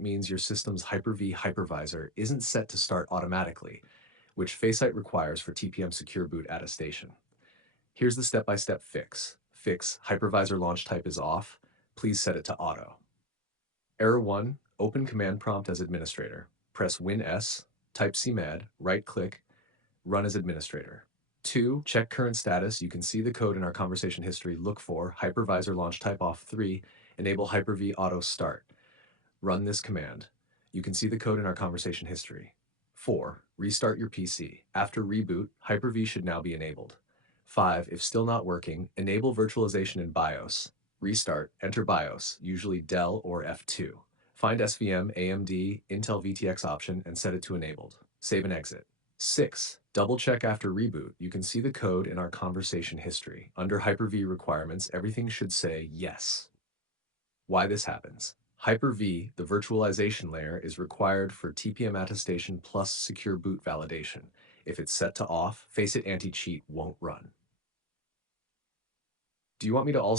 means your system's Hyper-V hypervisor isn't set to start automatically, which FACEIT requires for TPM secure boot attestation. Here's the step-by-step fix. Fix hypervisor launch type is off. Please set it to auto. Error 1, open command prompt as administrator. Press Win S, type cmad, right-click, run as administrator. 2, check current status. You can see the code in our conversation history. Look for hypervisor launch type off. 3, enable Hyper-V auto start. Run this command. You can see the code in our conversation history. 4, restart your PC. After reboot, Hyper-V should now be enabled. 5, if still not working, enable virtualization in BIOS. Restart, enter BIOS, usually Dell or F2. Find SVM, AMD, Intel VTX option and set it to enabled. Save and exit. 6, double check after reboot. You can see the code in our conversation history. Under Hyper-V requirements, everything should say yes. Why this happens. Hyper-V, the virtualization layer, is required for TPM attestation plus secure boot validation. If it's set to off, FACEIT anti-cheat won't run. Do you want me to also